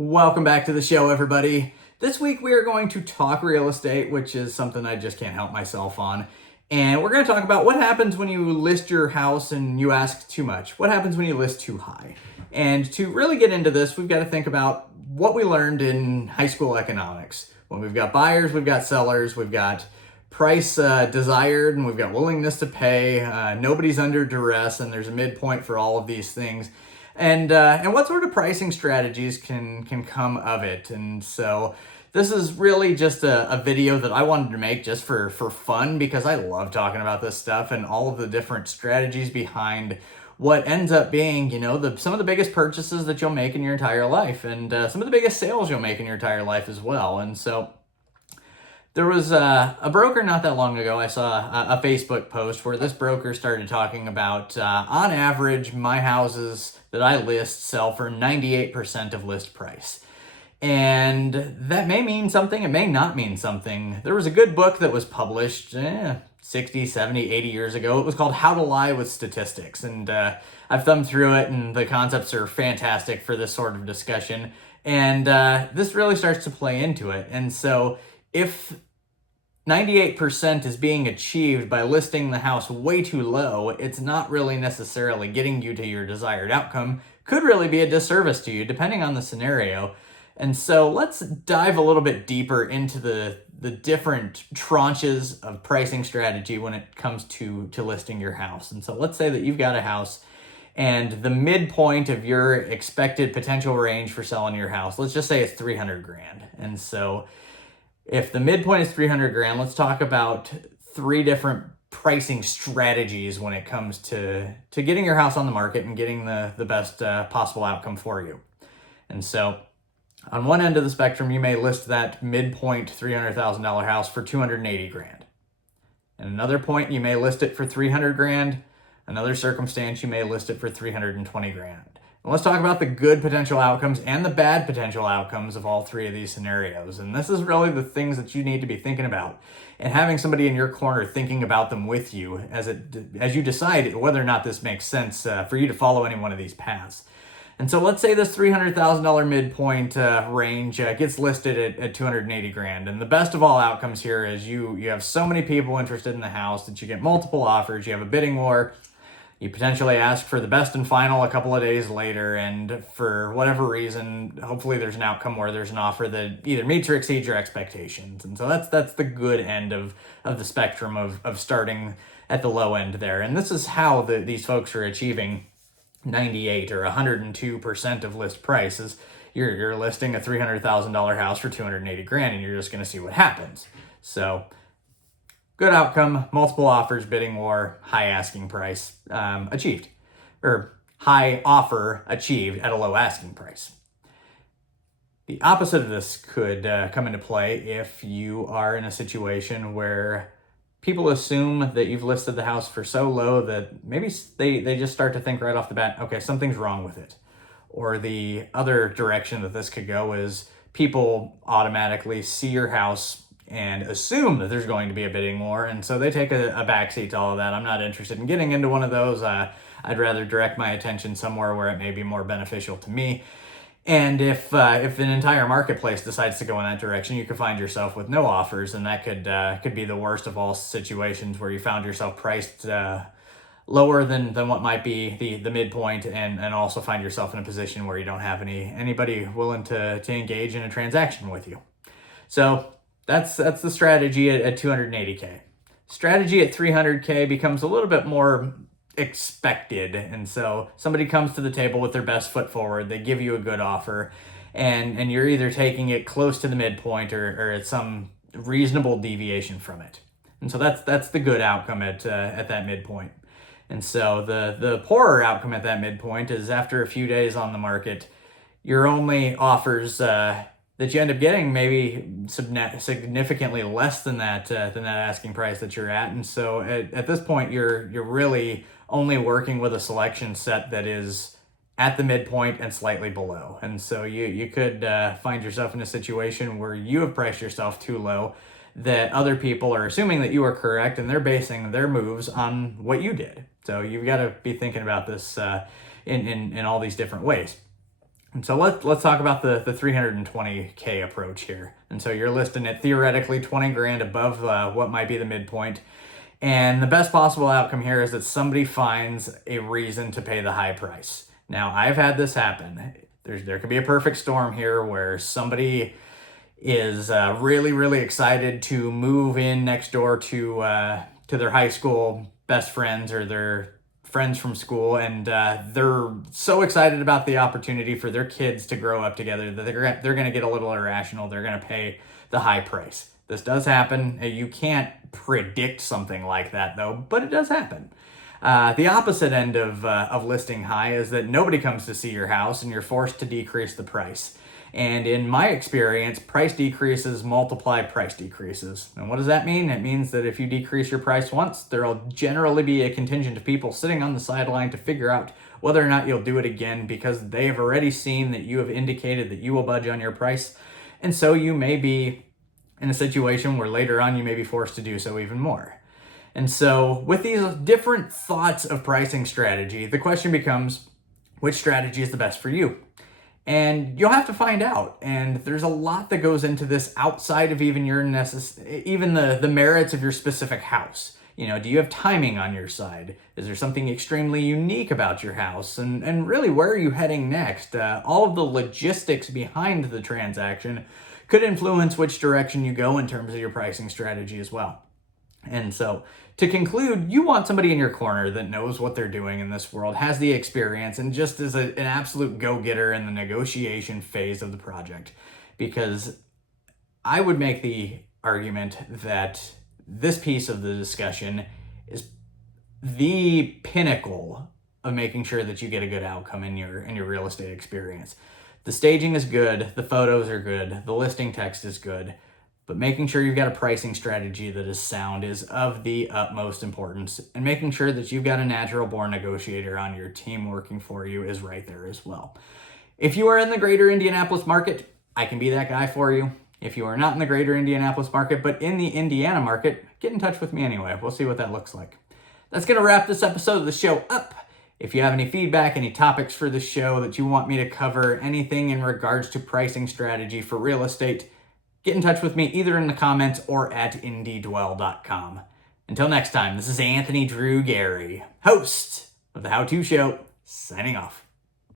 Welcome back to the show, everybody. This week we are going to talk real estate, which is something I just can't help myself on. And we're going to talk about what happens when you list your house and you ask too much. What happens when you list too high? And to really get into this, we've got to think about what we learned in high school economics. When we've got buyers, we've got sellers, we've got price desired, and we've got willingness to pay. Nobody's under duress, and there's a midpoint for all of these things. And what sort of pricing strategies can come of it. And so this is really just a video that I wanted to make just for fun, because I love talking about this stuff and all of the different strategies behind what ends up being, some of the biggest purchases that you'll make in your entire life, and some of the biggest sales you'll make in your entire life as well. And so there was a broker not that long ago. I saw a Facebook post where this broker started talking about, on average, my houses that I list sell for 98% of list price. And that may mean something, it may not mean something. There was a good book that was published 60, 70, 80 years ago. It was called How to Lie with Statistics. And I've thumbed through it, and the concepts are fantastic for this sort of discussion. And this really starts to play into it. And so if 98% is being achieved by listing the house way too low, it's not really necessarily getting you to your desired outcome. Could really be a disservice to you, depending on the scenario. And so let's dive a little bit deeper into the different tranches of pricing strategy when it comes to listing your house. And so let's say that you've got a house, and the midpoint of your expected potential range for selling your house, let's just say it's 300 grand. And so if the midpoint is 300 grand, let's talk about three different pricing strategies when it comes to getting your house on the market and getting the best possible outcome for you. And so on one end of the spectrum, you may list that midpoint $300,000 house for 280 grand. At another point, you may list it for 300 grand. Another circumstance, you may list it for 320 grand. And let's talk about the good potential outcomes and the bad potential outcomes of all three of these scenarios. And this is really the things that you need to be thinking about, and having somebody in your corner thinking about them with you as you decide whether or not this makes sense for you to follow any one of these paths. And so let's say this $300,000 midpoint range gets listed at 280 grand. And the best of all outcomes here is you have so many people interested in the house that you get multiple offers, you have a bidding war. You potentially ask for the best and final a couple of days later, and for whatever reason, hopefully there's an outcome where there's an offer that either meets or exceeds your expectations. And so that's the good end of the spectrum of starting at the low end there. And this is how these folks are achieving 98 or 102% of list prices. You're listing a $300,000 house for 280 grand, and you're just going to see what happens. So good outcome, multiple offers, bidding war, high asking price achieved, or high offer achieved at a low asking price. The opposite of this could come into play if you are in a situation where people assume that you've listed the house for so low that maybe they just start to think right off the bat, okay, something's wrong with it. Or the other direction that this could go is people automatically see your house and assume that there's going to be a bidding war, and so they take a backseat to all of that. I'm not interested in getting into one of those. I'd rather direct my attention somewhere where it may be more beneficial to me. And if an entire marketplace decides to go in that direction, you could find yourself with no offers, and that could be the worst of all situations, where you found yourself priced lower than what might be the midpoint, and also find yourself in a position where you don't have anybody willing to engage in a transaction with you. So that's the strategy at 280K. Strategy at 300K becomes a little bit more expected. And so somebody comes to the table with their best foot forward, they give you a good offer, and you're either taking it close to the midpoint or at some reasonable deviation from it. And so that's the good outcome at that midpoint. And so the poorer outcome at that midpoint is, after a few days on the market, your only offers that you end up getting maybe significantly less than that asking price that you're at. And so at this point, you're really only working with a selection set that is at the midpoint and slightly below. And so you could find yourself in a situation where you have priced yourself too low, that other people are assuming that you are correct, and they're basing their moves on what you did. So you've got to be thinking about this in all these different ways. And so let's talk about the 320K approach here. And so you're listing it theoretically 20 grand above what might be the midpoint. And the best possible outcome here is that somebody finds a reason to pay the high price. Now, I've had this happen. There could be a perfect storm here where somebody is really, really excited to move in next door to their high school best friends or their friends from school, and they're so excited about the opportunity for their kids to grow up together that they're going to get a little irrational. They're going to pay the high price. This does happen. You can't predict something like that, though, but it does happen. The opposite end of listing high is that nobody comes to see your house and you're forced to decrease the price. And in my experience, price decreases multiply price decreases. And what does that mean? It means that if you decrease your price once, there'll generally be a contingent of people sitting on the sideline to figure out whether or not you'll do it again, because they've already seen that you have indicated that you will budge on your price. And so you may be in a situation where later on you may be forced to do so even more. And so with these different thoughts of pricing strategy, the question becomes, which strategy is the best for you? And you'll have to find out. And there's a lot that goes into this outside of even the merits of your specific house. You know, do you have timing on your side? Is there something extremely unique about your house? And really, where are you heading next? All of the logistics behind the transaction could influence which direction you go in terms of your pricing strategy as well. And so, to conclude, you want somebody in your corner that knows what they're doing in this world, has the experience, and just is an absolute go-getter in the negotiation phase of the project. Because I would make the argument that this piece of the discussion is the pinnacle of making sure that you get a good outcome in your real estate experience. The staging is good, the photos are good, the listing text is good, but making sure you've got a pricing strategy that is sound is of the utmost importance. And making sure that you've got a natural-born negotiator on your team working for you is right there as well. If you are in the greater Indianapolis market, I can be that guy for you. If you are not in the greater Indianapolis market, but in the Indiana market, get in touch with me anyway. We'll see what that looks like. That's going to wrap this episode of the show up. If you have any feedback, any topics for the show that you want me to cover, anything in regards to pricing strategy for real estate, get in touch with me either in the comments or at indiedwell.com. Until next time, this is Anthony Drew Gary, host of The How To Show, signing off.